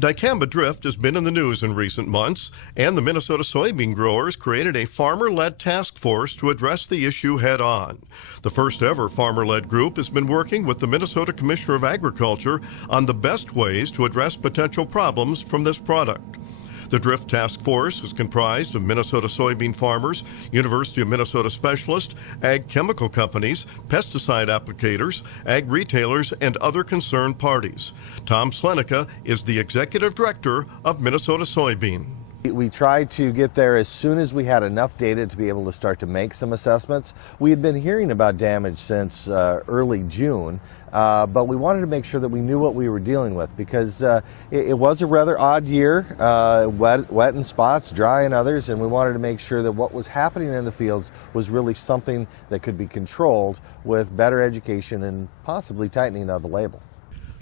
Dicamba drift has been in the news in recent months, and the Minnesota soybean growers created a farmer-led task force to address the issue head-on. The first ever farmer-led group has been working with the Minnesota Commissioner of Agriculture on the best ways to address potential problems from this product. The Drift Task Force is comprised of Minnesota soybean farmers, University of Minnesota specialists, ag chemical companies, pesticide applicators, ag retailers, and other concerned parties. Tom Slenica is the executive director of Minnesota Soybean. We tried to get there as soon as we had enough data to be able to start to make some assessments. We had been hearing about damage since early June, but we wanted to make sure that we knew what we were dealing with because it was a rather odd year, wet in spots, dry in others, and we wanted to make sure that what was happening in the fields was really something that could be controlled with better education and possibly tightening of the label.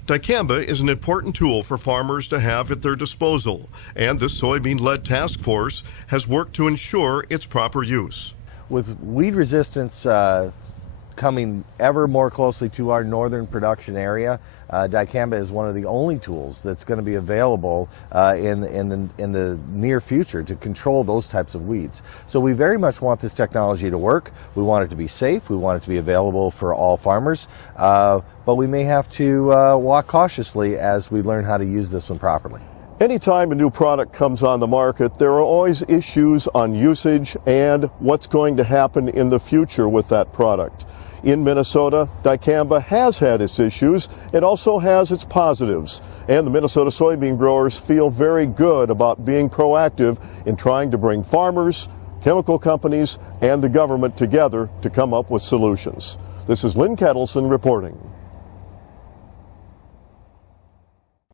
Dicamba is an important tool for farmers to have at their disposal, and this soybean-led task force has worked to ensure its proper use. With weed resistance coming ever more closely to our northern production area, Dicamba is one of the only tools that's going to be available in the near future to control those types of weeds. So we very much want this technology to work. We want it to be safe. We want it to be available for all farmers. But we may have to walk cautiously as we learn how to use this one properly. Anytime a new product comes on the market, there are always issues on usage and what's going to happen in the future with that product. In Minnesota, Dicamba has had its issues. It also has its positives. And the Minnesota soybean growers feel very good about being proactive in trying to bring farmers, chemical companies, and the government together to come up with solutions. This is Lynn Ketelsen reporting.